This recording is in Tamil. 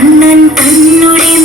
கண்ணன் தன்னுடைய